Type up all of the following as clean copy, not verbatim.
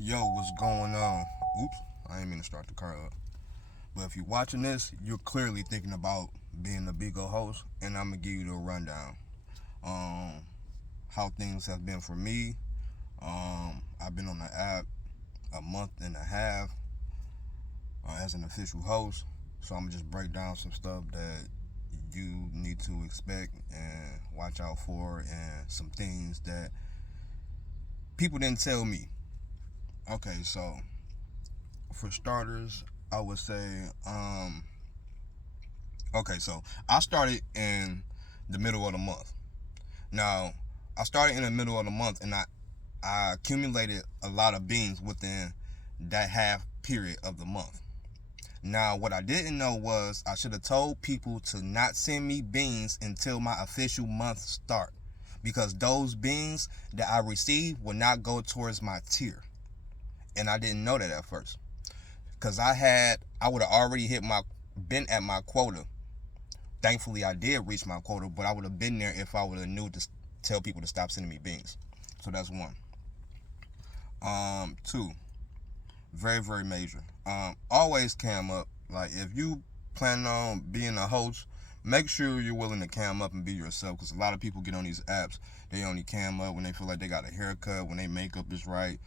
Yo, what's going on? Oops, I didn't mean to start the car up. But if you're watching this, you're clearly thinking about being a Bigo host, and I'm gonna give you the rundown. Um, how things have been for me. I've been on the app a month and a half as an official host, so I'm gonna just break down some stuff that you need to expect and watch out for, and some things that people didn't tell me. Okay, so for starters, I would say, okay, so I started in the middle of the month. Now, I started in the middle of the month, and I accumulated a lot of beans within that half period of the month. Now, what I didn't know was I should have told people to not send me beans until my official month start, because those beans that I received would not go towards my tier, and I didn't know that at first, because I would have already been at my quota. Thankfully, I did reach my quota, but I would have been there if I would have knew to tell people to stop sending me beans. So that's one. Two, very very major. Always cam up. Like, if you plan on being a host, make sure you're willing to cam up and be yourself. Because a lot of people get on these apps, they only cam up when they feel like they got a haircut, when their makeup is right.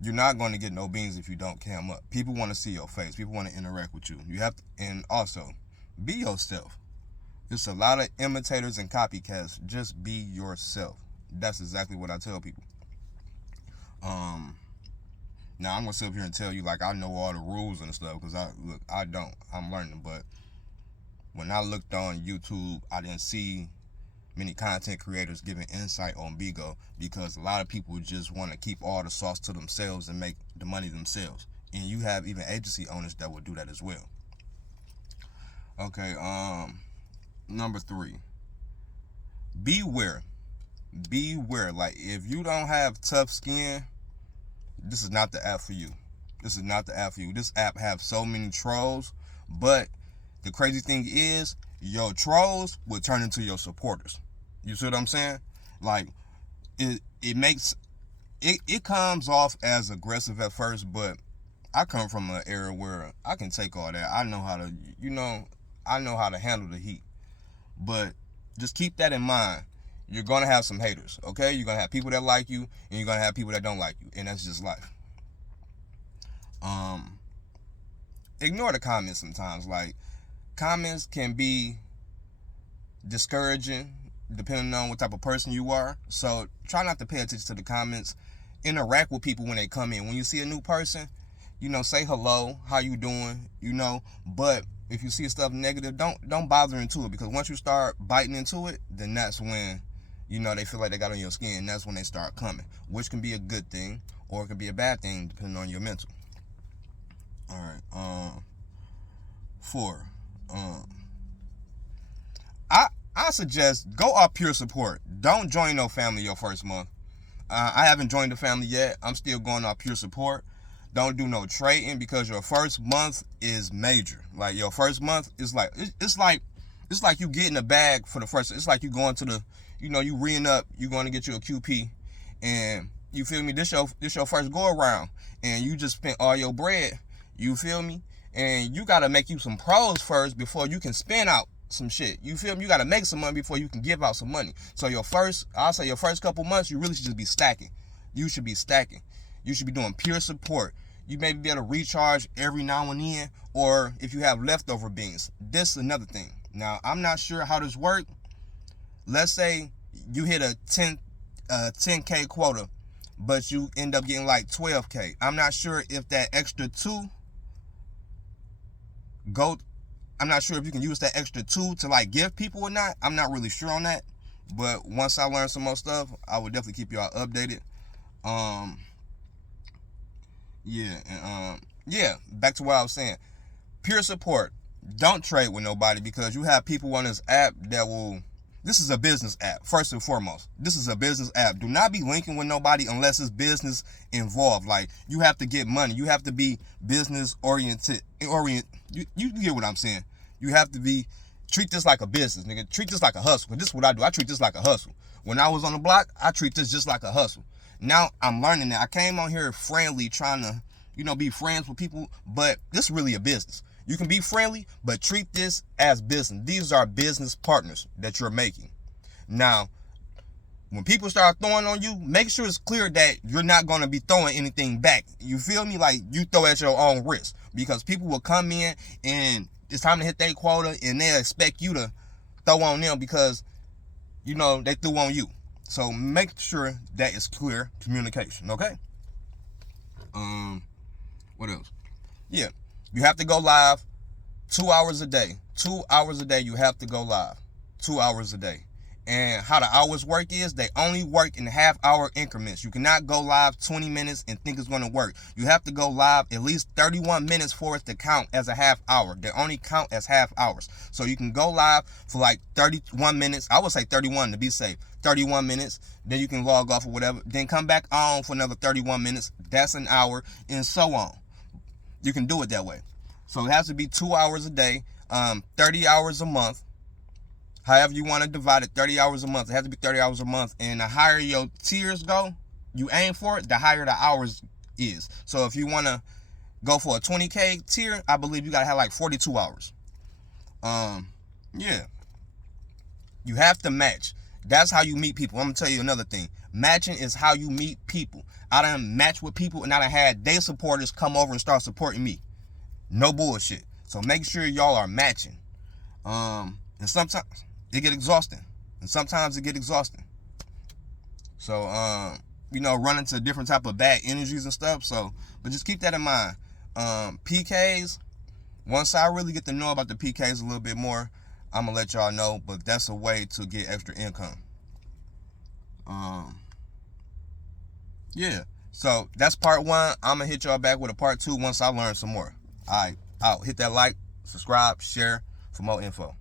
You're not going to get no beans if you don't cam up. People want to see your face. People want to interact with you. You have to, and also, be yourself. There's a lot of imitators and copycats. Just be yourself. That's exactly what I tell people. Um, Now I'm gonna sit up here and tell you like I know all the rules and stuff, because I don't. I'm learning. But when I looked on YouTube, I didn't see many content creators giving insight on Bigo, because a lot of people just want to keep all the sauce to themselves and make the money themselves. And you have even agency owners that will do that as well. Okay. Number three, beware. Beware. Like, if you don't have tough skin, this is not the app for you. This is not the app for you. This app have so many trolls, but the crazy thing is, your trolls will turn into your supporters. You see what I'm saying? Like, it makes it comes off as aggressive at first, but I come from an era where I can take all that. I know how to, I know how to handle the heat. But just keep that in mind. You're gonna have some haters, okay? You're gonna have people that like you, and you're gonna have people that don't like you, and that's just life. Um, Ignore the comments sometimes. Like, comments can be discouraging depending on what type of person you are. So try not to pay attention to the comments. Interact with people when they come in. When you see a new person, say hello, how you doing, But if you see stuff negative, don't bother into it, because once you start biting into it, then that's when they feel like they got on your skin, and that's when they start coming, which can be a good thing or it can be a bad thing depending on your mental. All right. Four. I suggest go off pure support. Don't join no family your first month. I haven't joined the family yet. I'm still going off pure support. Don't do no trading, because your first month is major. Like, your first month is like it's like you getting a bag for the first. It's like you going to the, you reing up. You going to get you a QP, and you feel me. This your first go around, and you just spent all your bread. You feel me? And you gotta make you some pros first before you can spend out some shit. You feel me? You gotta make some money before you can give out some money. So I'll say your first couple months, you really should just be stacking. You should be stacking. You should be doing pure support. You may be able to recharge every now and then, or if you have leftover beans. This is another thing. Now, I'm not sure how this works. Let's say you hit a 10K quota, but you end up getting like 12K. I'm not sure if that extra two go. I'm not sure if you can use that extra two to like give people or not. I'm not really sure on that. But once I learn some more stuff, I will definitely keep y'all updated. Yeah, back to what I was saying. Pure support. Don't trade with nobody, because you have people on this app that will. This is a business app, first and foremost. This is a business app. Do not be linking with nobody unless it's business involved. Like, you have to get money. You have to be business oriented. You get what I'm saying. You have to be. Treat this like a business, nigga. Treat this like a hustle. This is what I do. I treat this like a hustle. When I was on the block, I treat this just like a hustle. Now I'm learning that. I came on here friendly, trying to, be friends with people, but this is really a business. You can be friendly, but treat this as business. These are business partners that you're making. Now, when people start throwing on you, make sure it's clear that you're not going to be throwing anything back. You feel me? Like, you throw at your own risk, because people will come in and it's time to hit their quota and they expect you to throw on them because, they threw on you. So make sure that it's clear communication, okay? What else? Yeah, you have to go live 2 hours a day. 2 hours a day, you have to go live. 2 hours a day. And how the hours work is they only work in half-hour increments. You cannot go live 20 minutes and think it's going to work. You have to go live at least 31 minutes for it to count as a half hour. They only count as half hours. So you can go live for like 31 minutes. I would say 31 to be safe. 31 minutes. Then you can log off or whatever. Then come back on for another 31 minutes. That's an hour, and so on. You can do it that way. So it has to be 2 hours a day, 30 hours a month. However you want to divide it, 30 hours a month. It has to be 30 hours a month. And the higher your tiers go, you aim for it, the higher the hours is. So if you want to go for a 20K tier, I believe you got to have like 42 hours. Yeah. You have to match. That's how you meet people. I'm going to tell you another thing. Matching is how you meet people. I done matched with people and I done had their supporters come over and start supporting me. No bullshit. So make sure y'all are matching. And sometimes it get exhausting. So, run into different type of bad energies and stuff. So, but just keep that in mind. PKs, once I really get to know about the PKs a little bit more, I'm going to let y'all know. But that's a way to get extra income. Yeah. So, that's part 1. I'm going to hit y'all back with a part 2 once I learn some more. All right. Out. Hit that like, subscribe, share for more info.